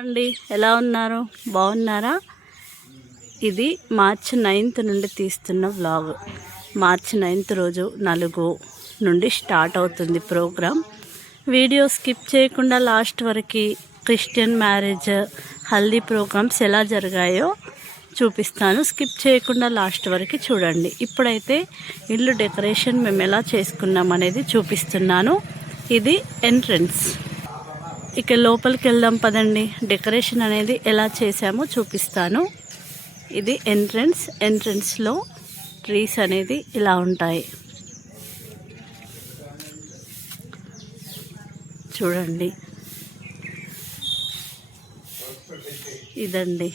అండి, ఎలా ఉన్నారు? బాగున్నారా? ఇది మార్చి 9th నుండి తీస్తున్న వ్లాగ్. మార్చి 9th రోజు 4 నుండి స్టార్ట్ అవుతుంది ప్రోగ్రామ్. వీడియో స్కిప్ చేయకుండా లాస్ట్ వరకు క్రిస్టియన్ మ్యారేజ్, హల్దీ ప్రోగ్రామ్స్ ఎలా జరిగాయో చూపిస్తాను. స్కిప్ చేయకుండా లాస్ట్ వరకు చూడండి. ఇప్పుడైతే ఇల్లు డెకరేషన్ మేము ఎలా చేసుకున్నాం అనేది చూపిస్తున్నాను. ఇది ఎంట్రన్స్. ఇక లోపలికి వెళ్దాం పదండి. డెకరేషన్ అనేది ఎలా చేసామో చూపిస్తాను. ఇది ఎంట్రన్స్లో ట్రీస్ అనేది ఇలా ఉంటాయి చూడండి. ఇదండి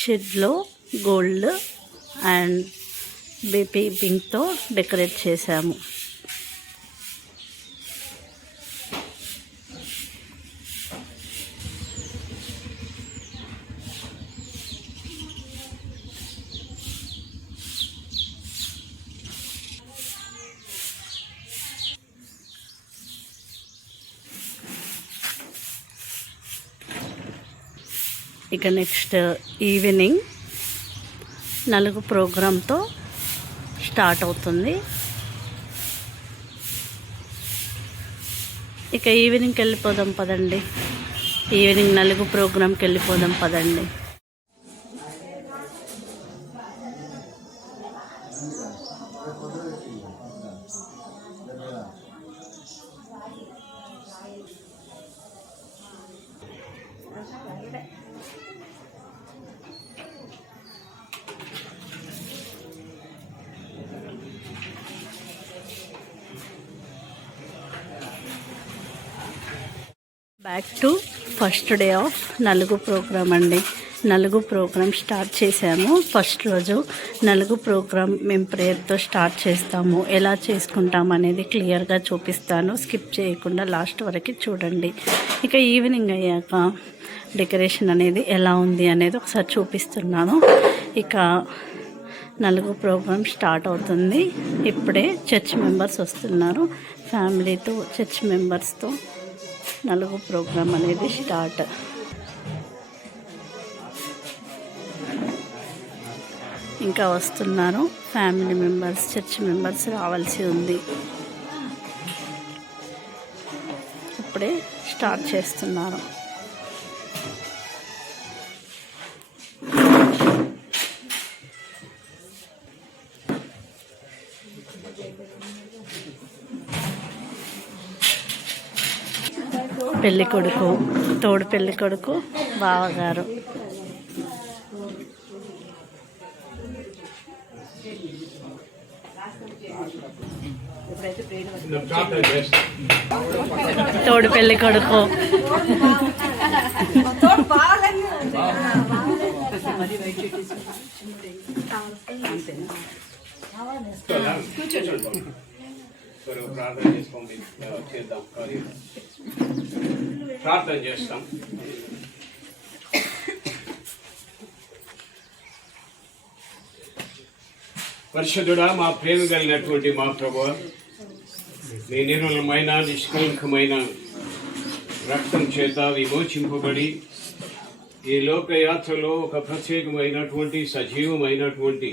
షెడ్లో గోల్డ్ అండ్ బేబీ పింక్తో డెకరేట్ చేశాము. ఇక నెక్స్ట్ ఈవినింగ్ 4 ప్రోగ్రాంతో స్టార్ట్ అవుతుంది. ఇక ఈవినింగ్కి వెళ్ళిపోదాం పదండి. ఈవినింగ్ 4 ప్రోగ్రాంకి వెళ్ళిపోదాం పదండి. Back to first day of 4 program అండి. 4 ప్రోగ్రామ్ స్టార్ట్ చేసాము. ఫస్ట్ రోజు 4 ప్రోగ్రామ్ మేము ప్రేయర్తో స్టార్ట్ చేస్తాము. ఎలా చేసుకుంటాం అనేది క్లియర్గా చూపిస్తాను. స్కిప్ చేయకుండా లాస్ట్ వరకు చూడండి. ఇక ఈవినింగ్ అయ్యాక డెకరేషన్ అనేది ఎలా ఉంది అనేది ఒకసారి చూపిస్తున్నాను. ఇక 4 ప్రోగ్రామ్ స్టార్ట్ అవుతుంది. ఇప్పుడే చర్చ్ మెంబర్స్ వస్తున్నారు. ఫ్యామిలీతో చర్చ్ మెంబర్స్తో 4 ప్రోగ్రామ్ అనేది స్టార్ట్. ఇంకా వస్తున్నారు ఫ్యామిలీ మెంబర్స్, చర్చ్ మెంబర్స్ రావాల్సి ఉంది. ఇప్పుడే స్టార్ట్ చేస్తున్నారు. పెళ్ళి కొడుకు, తోడు పెళ్ళి కొడుకు, బావగారు. తోడు పెళ్ళి కొడుకు, ప్రార్థన చేసుకోండి. చేద్దాం, ప్రార్థన చేస్తాం. పరిశుద్ధుడా, మా ప్రేమ కలిగినటువంటి మా ప్రభువా, మీ నిర్మలమైన నిష్కలంకమైన రక్తం చేత విమోచింపబడి ఈ లోకయాత్రలో ఒక ప్రత్యేకమైనటువంటి సజీవమైనటువంటి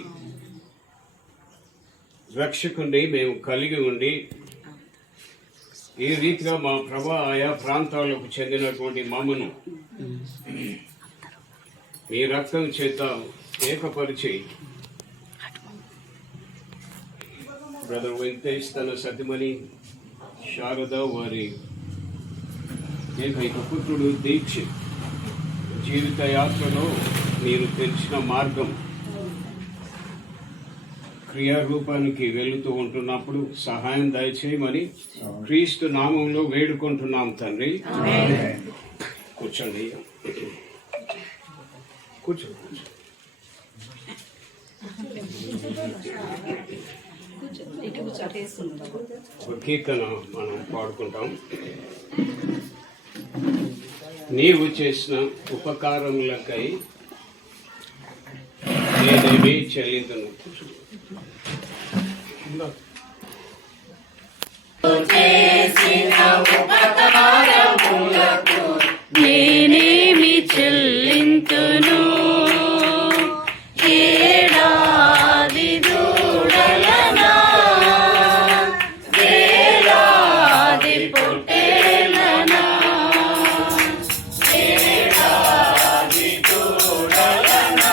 రక్షకుని మేము కలిగి ఉండి ఈ రీతిగా మా ప్రభా ఆయా ప్రాంతాలకు చెందినటువంటి మమ్మను మీ రక్తం చేత ఏకపరిచి బ్రదర్ వెంకటేష్ తన సతిమణి శారద వారి ఏకైక పుత్రుడు దీక్ష జీవిత యాత్రలో మీరు తెలిసిన మార్గం క్రియారూపానికి వెళుతూ ఉంటున్నప్పుడు సహాయం దయచేయమని క్రీస్తు నామంలో వేడుకుంటున్నాం తండ్రి. కూర్చోండి. కూర్చో. ఒక కీర్తన మనం పాడుకుంటాం. నీవు చేసిన ఉపకారములకై నేనేమి చెల్లిందును. నేనేమి చెల్లింతును, ఏడాది దూడలనా, వేలాది పొట్టేలనా, ఏడాది దూడలనా,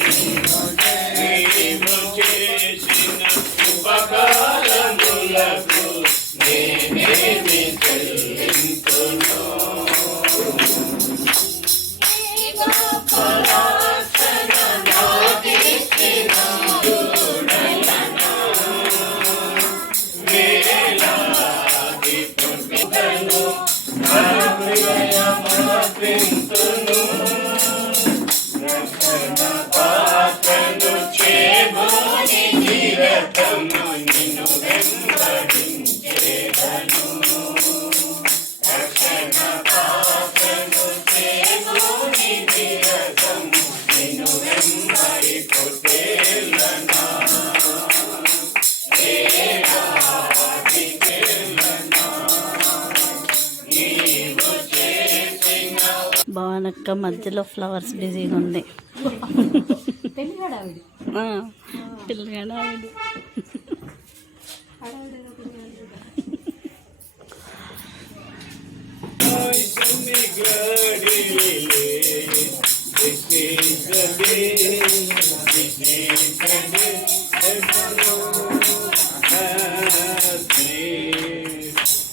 నీవు చేసిన ఉపకారములకు నేనేమి చెల్లింతును. భవనక్క మధ్యలో ఫ్లవర్స్ బిజీగా ఉంది. పిల్లగాడావిడి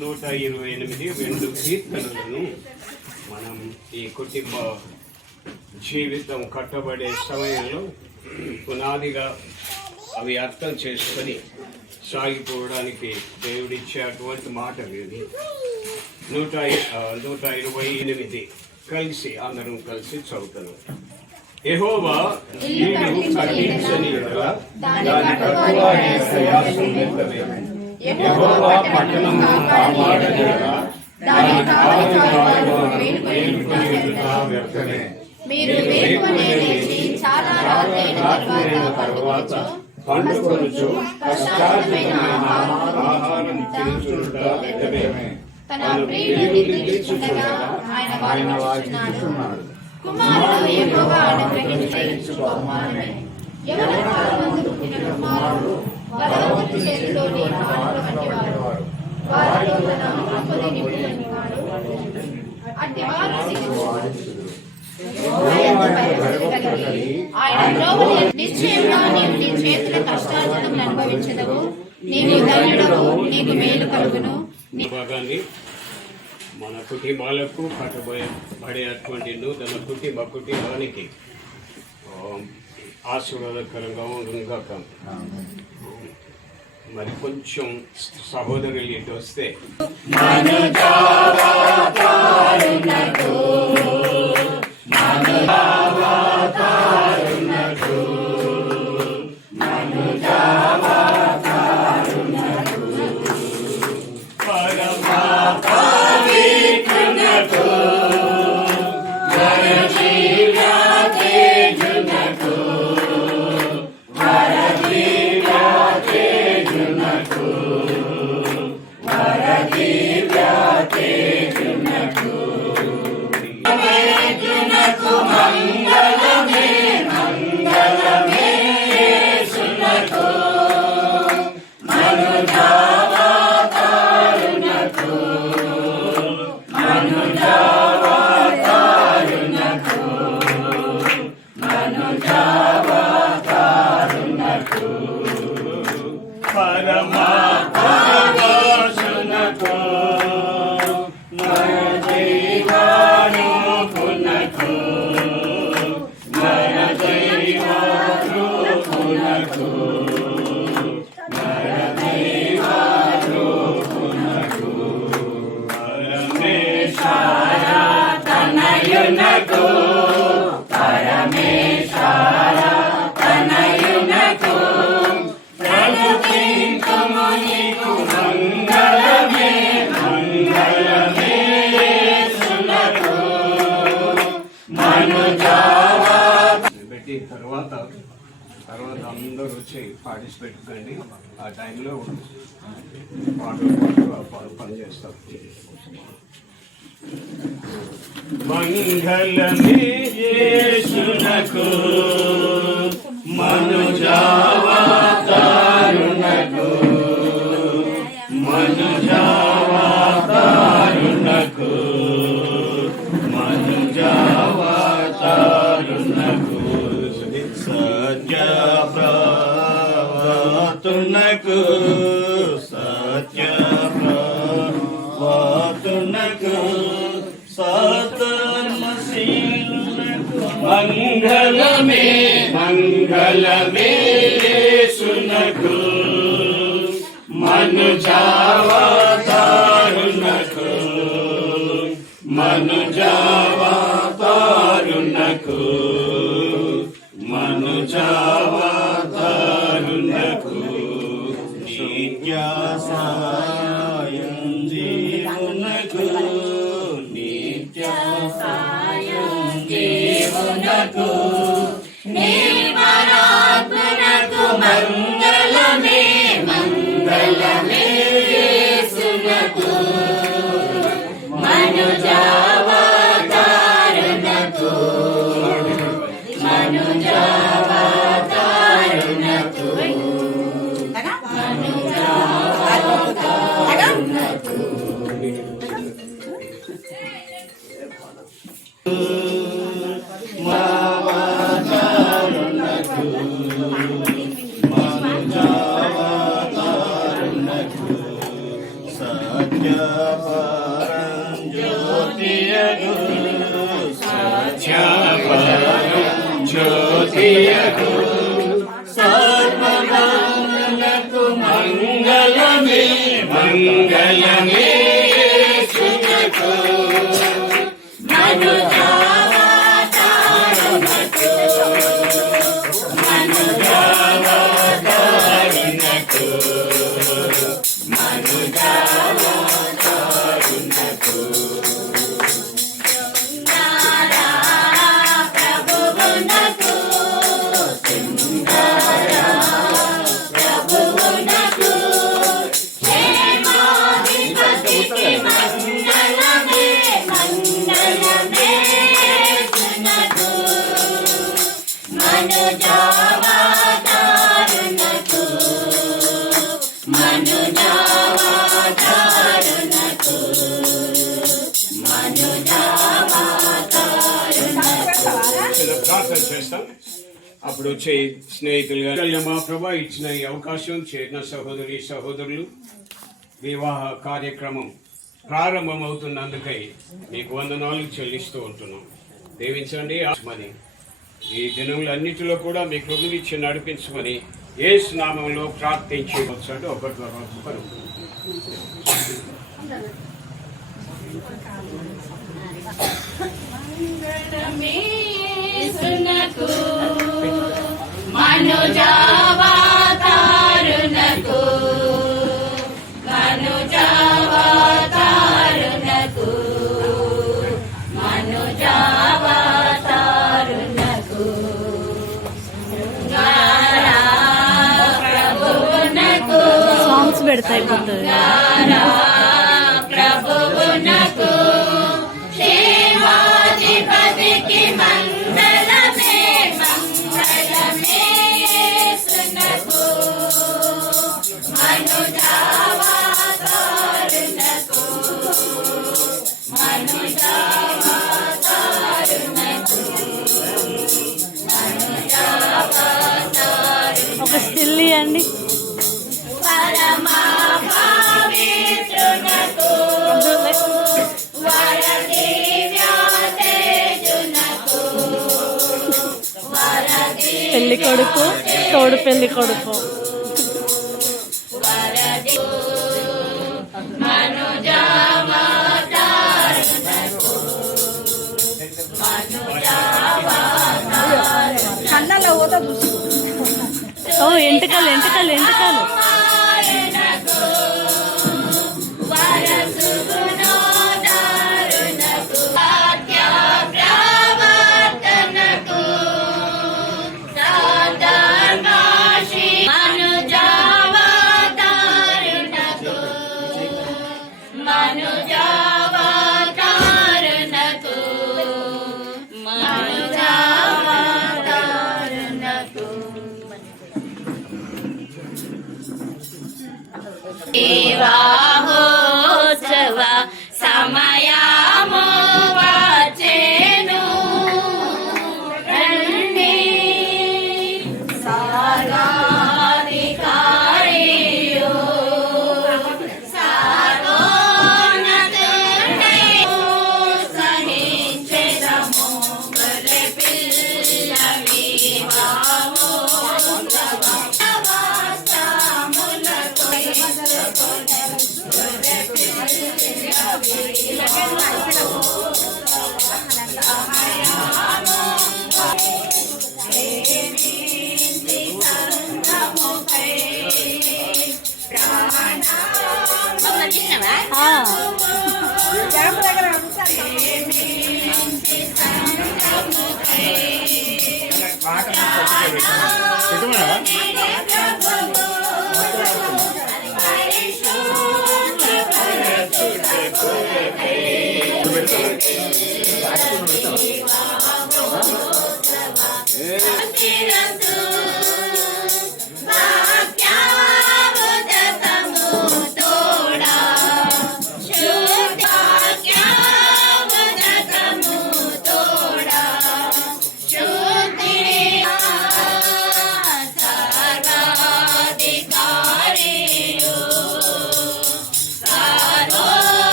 నూట 28 రెండు కీర్తనలను మనం ఈ కుటుంబ జీవితం కట్టబడే సమయంలో పునాదిగా అవి అర్థం చేసుకొని సాగిపోవడానికి దేవుడిచ్చే అటువంటి మాటలు ఇది. 128 కలిసి అందరం కలిసి చదువుతాను. యెహోవా నీవు కట్టించని యెడల దాని కట్టువారి ప్రయాసం వ్యర్థమే. యెహోవా పట్టణమును కాపాడని యెడల దాని కావలివారు మేలుకొని ఉండుట వ్యర్థమే. మీరు వేకువనే లేచి చాలా రాత్రైన తరువాత పండుకొనుచు కష్టార్జితమైన ఆహారం తినుచుట వ్యర్థమే. తన ప్రియుని నిద్రించుచుండగా ఆయన వారిస్తున్నాడు. కుమారుడు యెహోవా అనుగ్రహించు బహుమానమే. యెహోవా పాదమందు పుట్టిన కుమారుడు బలవంతుని చేతిలోని కానుక వంటివాడు. వారిలో తన ఆత్మని నింపుకునివాడు. అట్టి వారు శిక్షించువాడు. ఆయన త్రోవని నిశ్చయంగా నీవు నీ చేతుల కష్టార్జనములు అనుభవించదవు. నీవు ధన్యుడవు, నీకు మేలు కలుగును. భాగాన్ని మన కుటుంబాలకు కట్టబడేటువంటి నూతన కుటుంబానికి ఆశీర్వాదకరంగా ఉండుగాక. మరి కొంచెం సహోదరులు ఇటు వస్తే తర్వాత అందరూ వచ్చి పార్టిసిపేట్ కండి. ఆ టైంలో పాటలు పని చేస్తారు. మంగళమే యేసునకు మనుజావతారునకు మనుజావతారునకు మనుజావతారునకు సత్యప్రవర్తనకు సత్యప్రవర్తనకు సతమశీలునకు మంగళమే మంగళమే యేసునకు మనుజావతారునకు మనుజావతారునకు మనుజావతారునకు నిత్య సాయం జీవునకు నిత్య సాయం జీవునకు నిర్మలాత్మనకు మంగళమే మంగళమే యేసునకు మనుజావతారునకు మనుజావతారునకు మనుజావతారునకు జ్యోతియగు సర్వమానకు మంగళమే మంగళమే యేసునకు మనుజావతారునకు మనుజావతారునకు మనుజావతారునకు ప్రార్థన చేస్తాం. అప్పుడు వచ్చే స్నేహితులుగా మా ప్రభా ఇచ్చిన ఈ అవకాశం చేరిన సహోదరి సహోదరులు వివాహ కార్యక్రమం ప్రారంభమవుతున్నందుకై మీకు వందనాలు చెల్లిస్తూ ఉంటున్నాం. దీవించండి ఆత్మని ఈ దినములన్నిటిలో కూడా మీ కృపనిచ్చి నడిపించమని యేసు నామములో ప్రార్థించి వచ్చాడు. ఒకరి తర్వాత ఒకరు మనుజావతారునకు మనుజావతారునకు మనుజావతారునకు ప్రభువునకు సాంగ్స్ పెడతాయి ప్రభువునకు సేవాధిపతికి మంగళమే మంగళమే యేసునకు మనుజావతారునకు మనుజావతారునకు ఒక స్టిల్ ఇవ్వండి. పరమా పవిత్రునకు పెళ్లి కొడుకు తోడు పెళ్లి కొడుకు ఓ ఎంటకాలు ఎంటకాలు ఎంటకాలు వివాహోత్సవ సమయము వచ్చెను. రండి సర్వాధికారియు సర్వోన్నతుడైన సహించెదము గొర్రె పిల్ల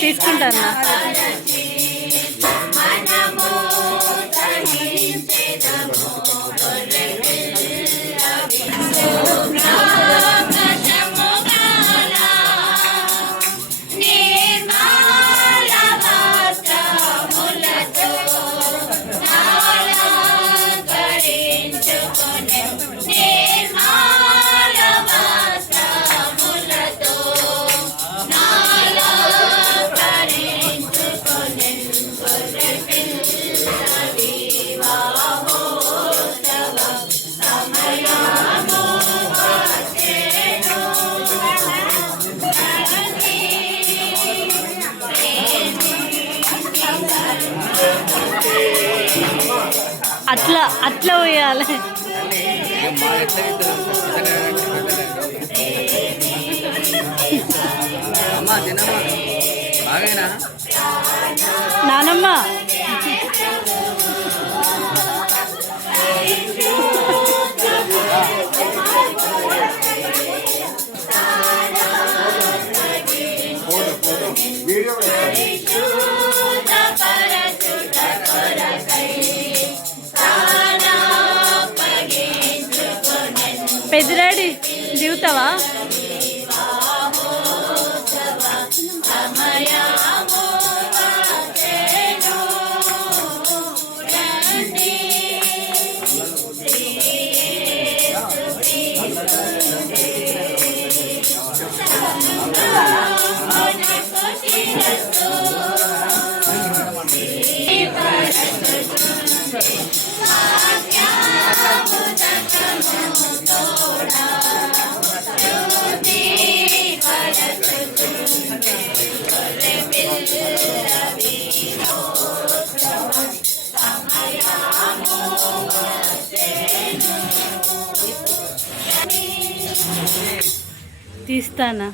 తీసుకుంటాను. అట్లా అట్లా పోయాలి. నానమ్మ పెద్దిరాడి దిగుతావా? తీస్తానా?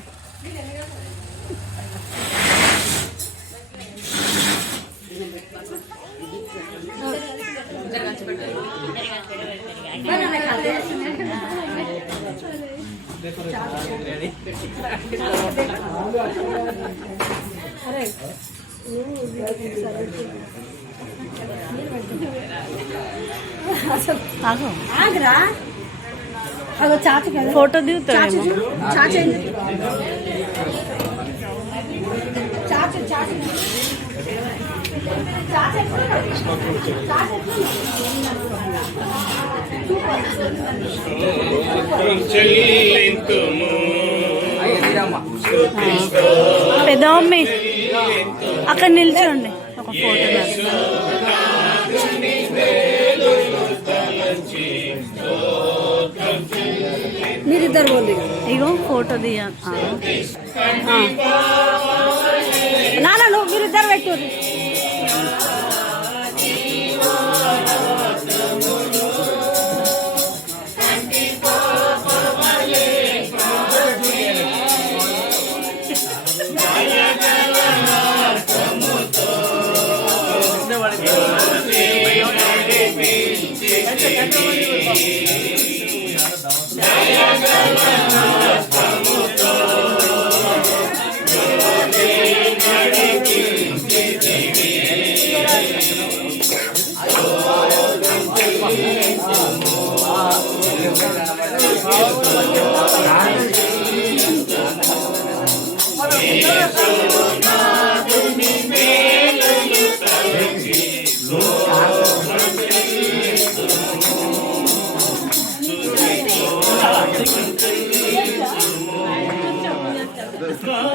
ఫోటో దిగుతాడు. పెద్ద మమ్మీ అక్కడ నిల్చోండి ఒక ఫోటో. మీరు ఇగో ఫోటో దియ నాన్న నువ్వు మీరిద్దరు పెట్టు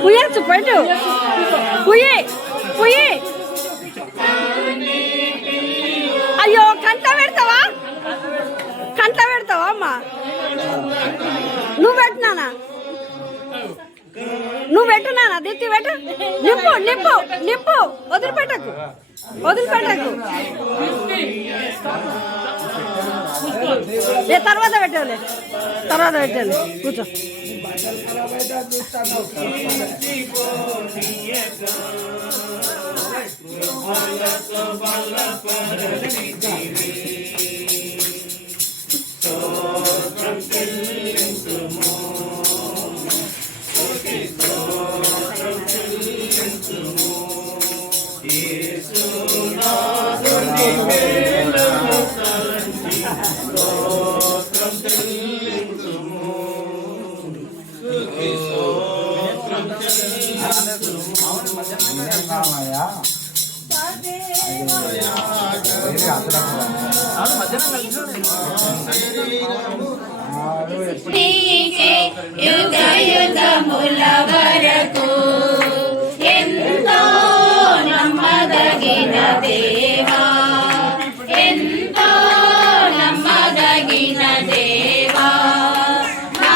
పుయ్యచ్చు పెట్టు పుయ్యి పుయ్యి అయ్యో కంట పెడతావా అమ్మా నువ్వు పెట్టినానా నువ్వు పెట్టున్నానా దిత్తి పెట్టు నింపు నింపు నింపు వదిలిపెట్టకు తర్వాత పెట్టావులే కూర్చో యుగ యుగముల వరకు ఎంతో నమ్మదగిన దేవా ఎంతో నమ్మదగిన దేవా నా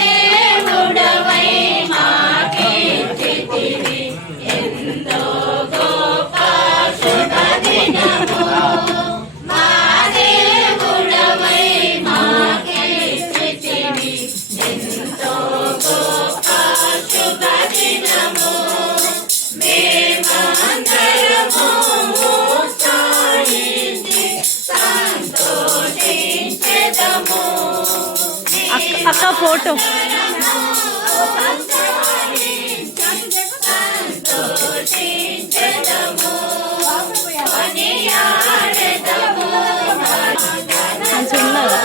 దేవుడవై మాకిచ్చితివి ఎంతో గొప్ప శుభదినము మా దేవుడవై మాకిచ్చితివి ఎంతో గొప్ప శుభదినము మేమందరము ఉత్సాహించి సంతోషించెదము అక్క ఫోటో సంతోషించెదము కొనియాడెదము మంచిగా ఉన్నారా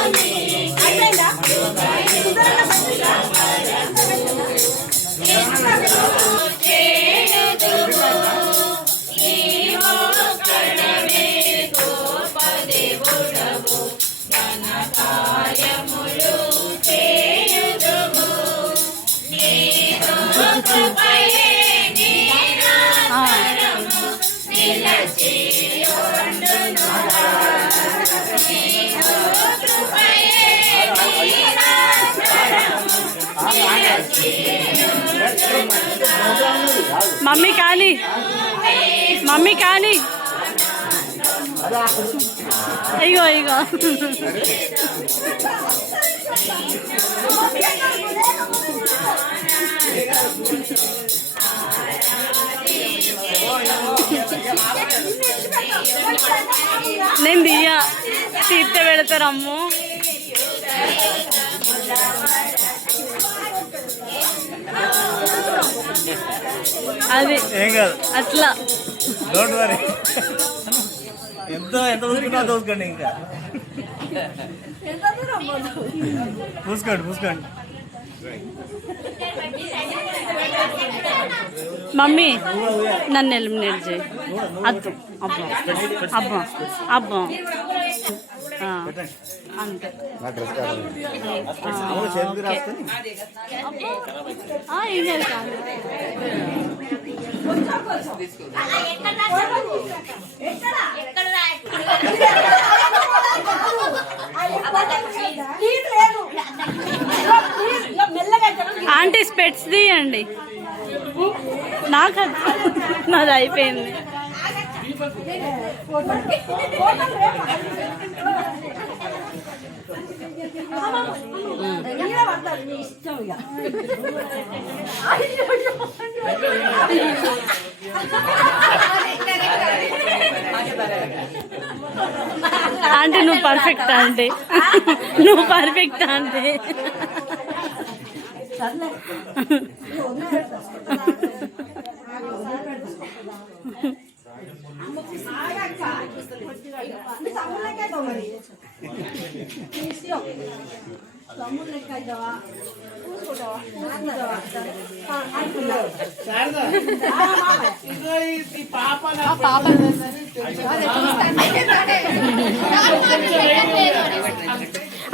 మమ్మీ కానీ ఇగో నేను తీర్తే పెడతారమ్ము అది అట్లా డోంట్ వరీ ఎంత చూసుకున్నా చూసుకోండి ఇంకా పూసుకోండి మమ్మీ నన్ను ఎలిమినేట్ చేయి అద్దు అబ్బా అంతే ఏం కాదు ఎక్కడ ఆంటీ స్పెట్స్ తీయండి. నాకు నాది అయిపోయింది. ఆంటీ నువ్వు పర్ఫెక్ట్ ఆంటీ, నువ్వు పర్ఫెక్ట్ ఆంటీ.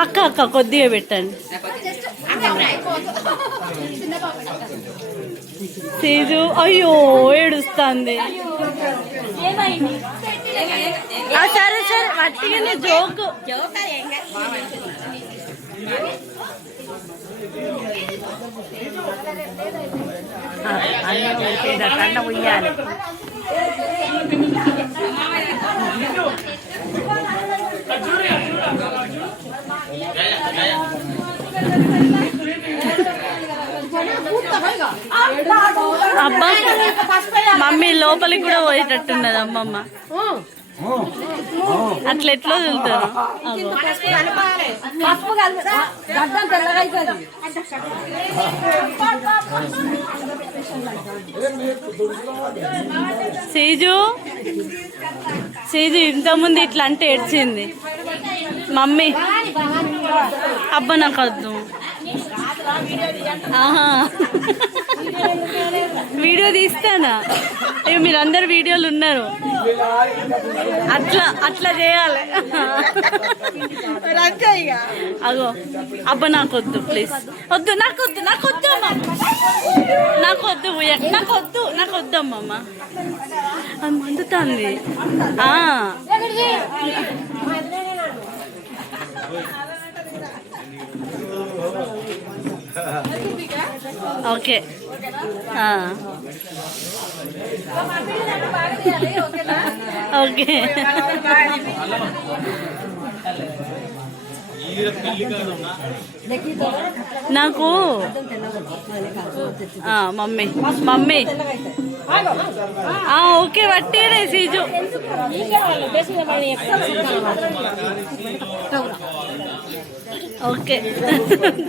అక్క అక్క కొద్దిగా పెట్టండి. తేజు అయ్యో ఏడుస్తుంది. సరే సరే వట్టిగానే జోకు. కన్న ఉయ్యాలి. అబ్బా మమ్మీ లోపలికి కూడా పోయేటట్టున్నది అమ్మమ్మ. అట్లా ఎట్లా వదులుతారు. సీజు సీజు ఇంతకుముందు ఇట్లా అంటే ఏడ్చింది మమ్మీ. అబ్బా నాకు వద్దు. ఆహా వీడియో తీస్తానా? మీరందరు వీడియోలు ఉన్నారు. అట్లా అట్లా చేయాలి. అగో అబ్బా నాకు వద్దు ప్లీజ్ వద్దు. నాకు వద్దు నాకు వద్దు అమ్మ. నాకు వద్దు నాకు వద్దు నాకు వద్దు అమ్మమ్మ. అది మండుతుంది. Okay okay. నాకు మమ్మీ మమ్మీ ఓకే వట్టినే సీజు. ఓకే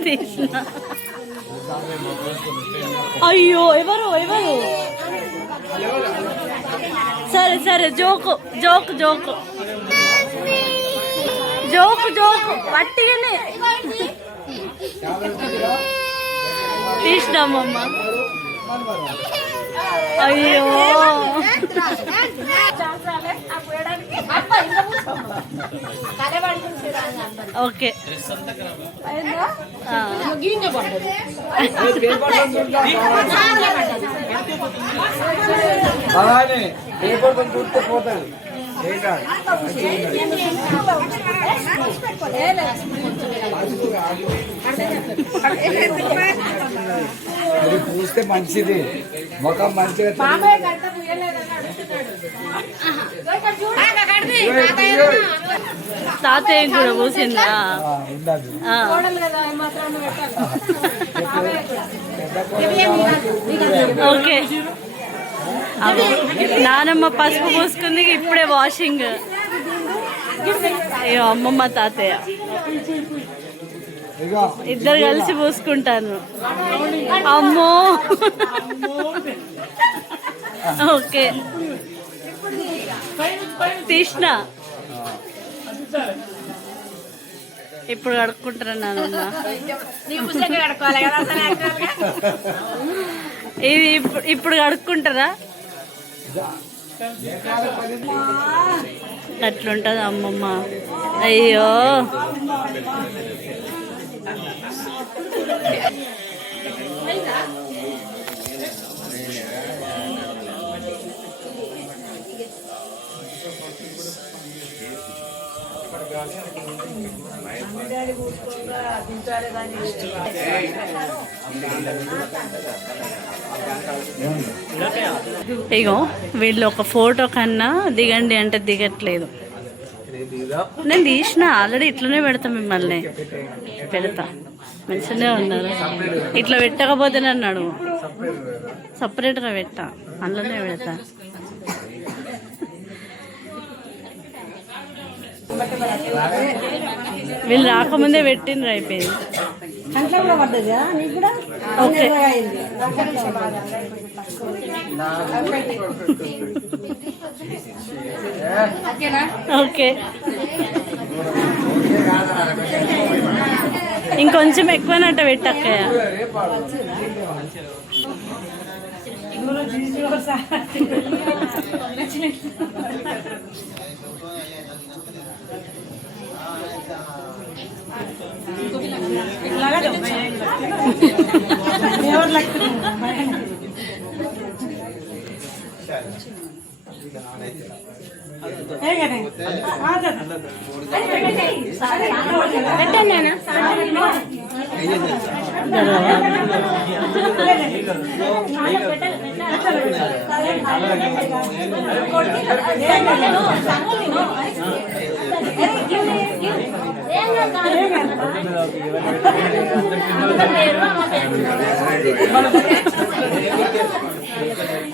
తీసిన. అయ్యో ఎవరు ఎవరు? సరే సరే joke joke joke joke joke వట్టిగానే తీసినామమ్మ. అయ్యో ఓకే పూస్తే మంచిది, ముఖం మంచిగా. తాతయ్య కూడా పూసిందా? ఓకే నానమ్మ పసుపు పూసుకుంది ఇప్పుడే వాషింగ్. అయ్యో అమ్మమ్మ తాతయ్య ఇద్దరు కలిసి పూసుకుంటాను. అమ్మో ఓకే తీసిన. ఇప్పుడు కడుక్కుంటున్నాను. ఇది ఇప్పుడు కడుక్కుంటారా? అట్లుంటది అమ్మమ్మ. అయ్యో ఇగో వీళ్ళు ఒక ఫోటో కన్నా దిగండి అంటే దిగట్లేదు. నేను తీసిన ఆల్రెడీ ఇట్లనే పెడతా, మిమ్మల్ని పెడతా, మంచిగానే ఉన్నారు. ఇట్లా పెట్టకపోతే నన్ను అడుగు, సపరేట్గా పెట్టా, అందులోనే పెడతా. వీళ్ళు రాకముందే పెట్టిండ్రు, అయిపోయింది. ఓకే ఓకే, ఇంకొంచెం ఎక్కువనట్ట పెట్టక్కయ్య.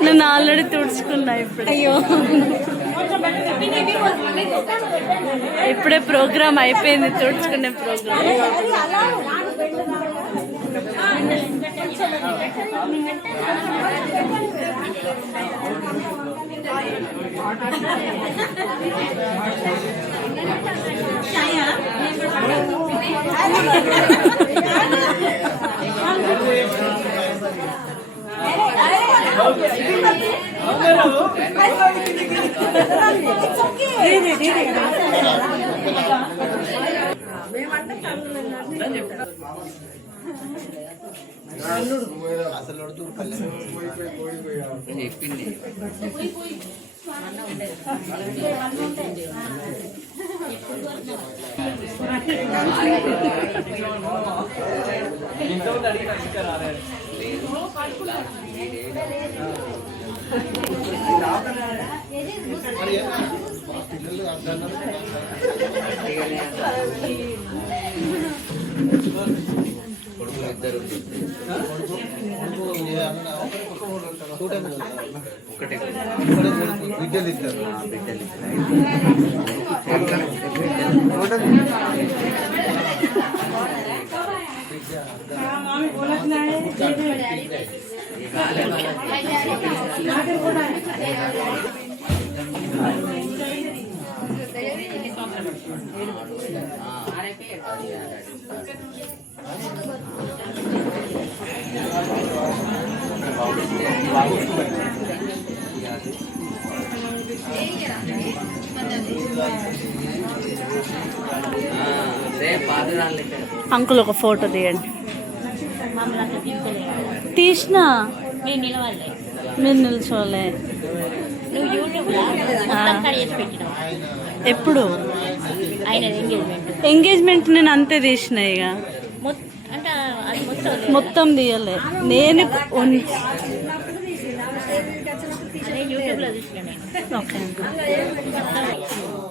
నేను ఆల్రెడీ తుడుచుకున్నా ఇప్పుడు. అయ్యో, ఇప్పుడే ప్రోగ్రామ్ అయిపోయింది, తుడుచుకునే ప్రోగ్రామ్. అంకుల్ ఒక ఫోటో తీయండి. తీసిన మీరు నిల్చోలే. ఎప్పుడు ఎంగేజ్మెంట్ నేను అంతే తీసిన, ఇక మొత్తం తీయలే. నేను ఓకే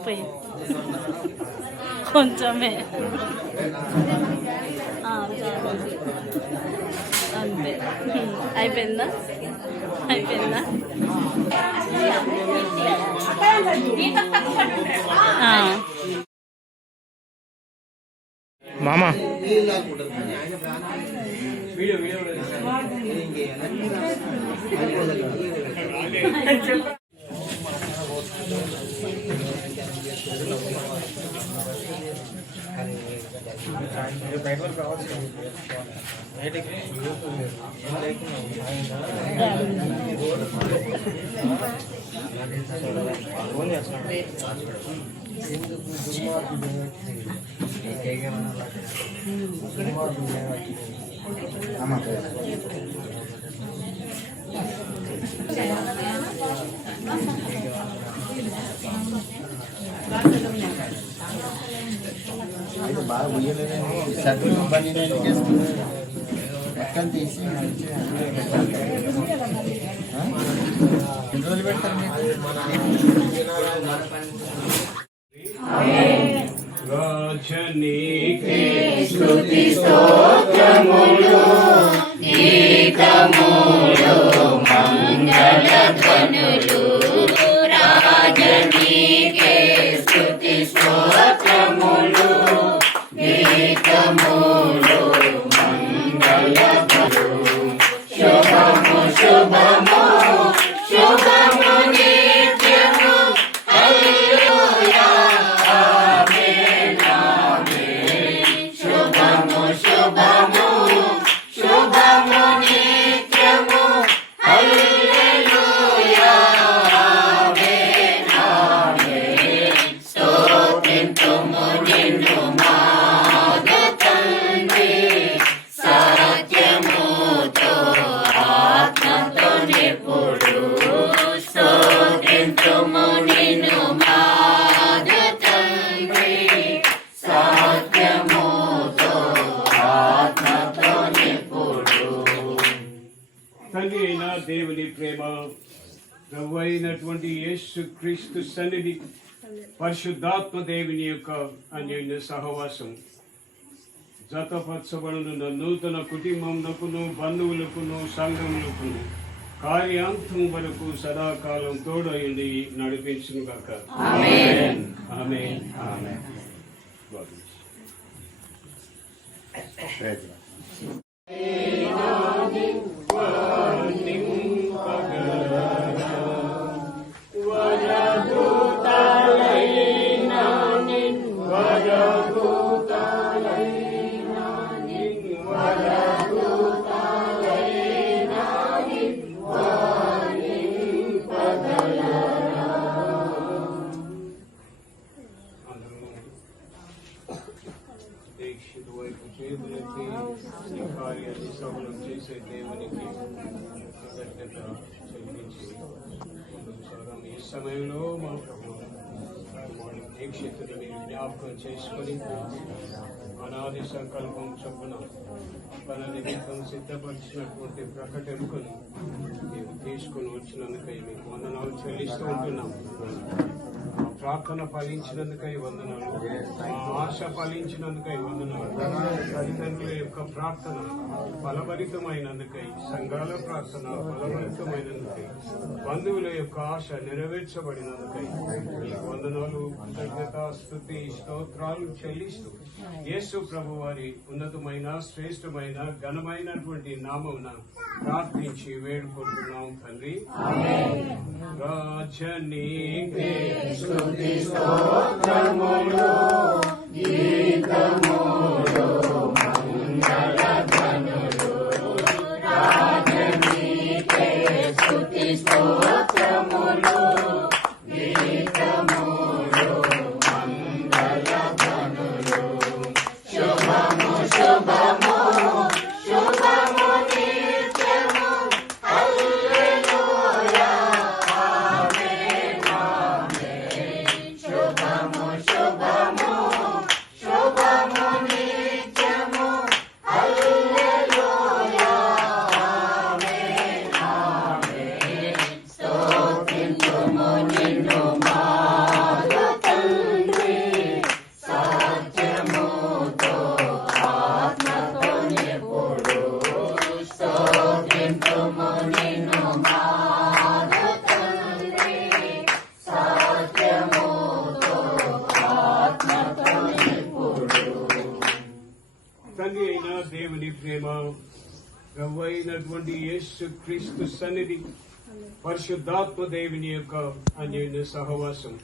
పోయి కొంచెమే అంతే. అయిపోయిందా? అయిపోయిందా? మామా బాగా ఉయ్యలేదని షర్ట్లు బండి వేసుకుని పక్కన తీసి మంచిగా ఎన్ని రోజులు పెడతారు మీకు రాజనీకే స్తుతి స్తోత్రములు గీతములు మంగళ ధ్వనులు రాజనీకే స్తుతి స్తోత్రములు గీతములు మంగళ ధ్వనులు శుభము శుభము శుభము నిత్యము హల్లెలూయా ఆమేన్ ఆమేన్ శుభము శుభము శుభము నిత్యము హల్లెలూయా ఆమేన్ ఆమేన్ స్తుతింతుము నిన్ను మాదు తండ్రి సత్యముతో ఆత్మతో నిపుడు స్తుతింతుము నిన్ను మాదు తండ్రి సత్యముతో ఆత్మతో నిపుడు. తండ్రి అయిన దేవుని ప్రేమ, ప్రభు అయినటువంటి యేసు క్రీస్తు సన్నిధి, పరిశుద్ధాత్మ దేవుని యొక్క అన్యోన్య సహవాసం, జతపరచబడుతున్న నూతన కుటుంబమునకును బంధువులకును సంఘములకును కార్యాంతం వరకు సదాకాలం తోడయుండి నడిపించును గాక. ఆమేన్ ఆమేన్ ఆమేన్. దీక్షితు వైపు చేతులెత్తి ఈ కార్యాన్ని సఫలం చేసే దేవునికి కృతజ్ఞత చెల్లించి ముందుకు సాగం. ఈ సమయంలో మా ప్రభు దీక్షితులు మీరు జ్ఞాపకం చేసుకొని అనాది సంకల్పం చొప్పున తన నిమిత్తం సిద్ధపరిచినటువంటి ప్రకటనకుని మీరు తీసుకుని వచ్చినందుకై మీకు వందనాలు చెల్లిస్తూ ఉంటున్నాం. మా ప్రార్థన ఫలించినందుకై వందనాలు, మా ఆశ ఫలించినందుకై వందనాలు. తల్లిదండ్రుల యొక్క ప్రార్థన ఫలభరితమైనందుకై, సంఘాల ప్రార్థన ఫలభరితమైనందుకై, బంధువుల యొక్క ఆశ నెరవేర్చబడినందుకై మీకు వందనాలు, కృతజ్ఞత, స్తుతి, స్తోత్రాలు చెల్లిస్తూ యేసు ప్రభు వారి ఉన్నతమైన శ్రేష్టమైన ఘనమైనటువంటి నామమున ప్రార్థించి వేడుకుంటున్నాం తండ్రి. రాజనీకే స్తుతి స్తోత్రములు గీతములు మంగళ ధ్వనులు రాజనీకే స్తుతి స్తోత్రములు గీతములు మంగళ ధ్వనులు శుభము శుభము శుభము నిత్యము హల్లెలూయా ఆమేన్ ఆమేన్ శుభము శుభము శుభము నిత్యము హల్లెలూయా ఆమేన్ ఆమేన్ స్తుతింతుము నిన్ను మాదు తండ్రి సత్యముతో ఆత్మతో నిపుడు స్తుతింతుము నిన్ను మాదు తండ్రి సత్యముతో ఆత్మతో నిపుడు. తండ్రి అయిన దేవుని ప్రేమ, ప్రభు అయినటువంటి యేసు క్రీస్తు సన్నిధి, పరిశుద్ధాత్మ దేవుని యొక్క అన్యోన్య సహవాసం,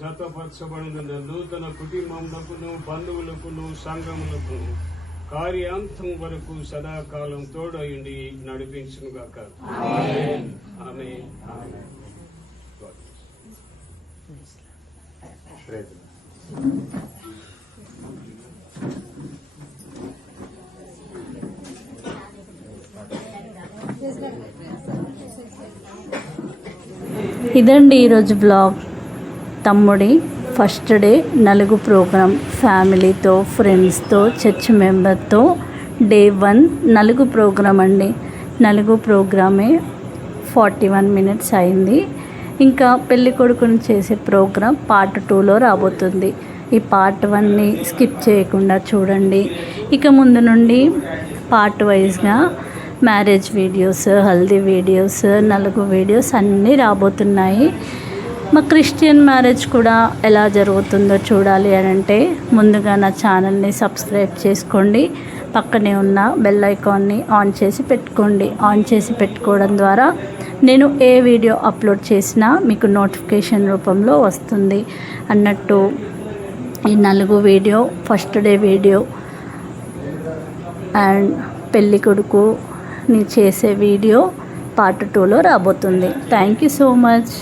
జతపరచబడిన నూతన కుటుంబములకును బంధువులకును సంఘములకును కార్యాంతం వరకు సదాకాలం తోడయుండి నడిపించును గాక. ఆమేన్ ఆమేన్ ఆమేన్. ఇదండి ఈరోజు బ్లాగ్. తమ్ముడి ఫస్ట్ డే నలుగు ప్రోగ్రామ్ ఫ్యామిలీతో ఫ్రెండ్స్తో చర్చ్ మెంబర్తో డే 1 నలుగు ప్రోగ్రామ్ అండి. నలుగు ప్రోగ్రామే 41 మినిట్స్ అయింది. ఇంకా పెళ్లి కొడుకుని చేసే ప్రోగ్రామ్ పార్ట్ 2లో రాబోతుంది. ఈ పార్ట్ 1ని స్కిప్ చేయకుండా చూడండి. ఇక ముందు నుండి పార్ట్ వైజ్గా మ్యారేజ్ వీడియోస్, హల్దీ వీడియోస్, నలుగు వీడియోస్ అన్నీ రాబోతున్నాయి. మా క్రిస్టియన్ మ్యారేజ్ కూడా ఎలా జరుగుతుందో చూడాలి అని అంటే ముందుగా నా ఛానల్ని సబ్స్క్రైబ్ చేసుకోండి. పక్కనే ఉన్న బెల్ ఐకాన్ని ఆన్ చేసి పెట్టుకోండి. ఆన్ చేసి పెట్టుకోవడం ద్వారా నేను ఏ వీడియో అప్లోడ్ చేసినా మీకు నోటిఫికేషన్ రూపంలో వస్తుంది అన్నట్టు. ఈ నలుగు video first day video and పెళ్ళి కొడుకుని చేసే వీడియో పార్ట్ 2లో రాబోతుంది. Thank you so much.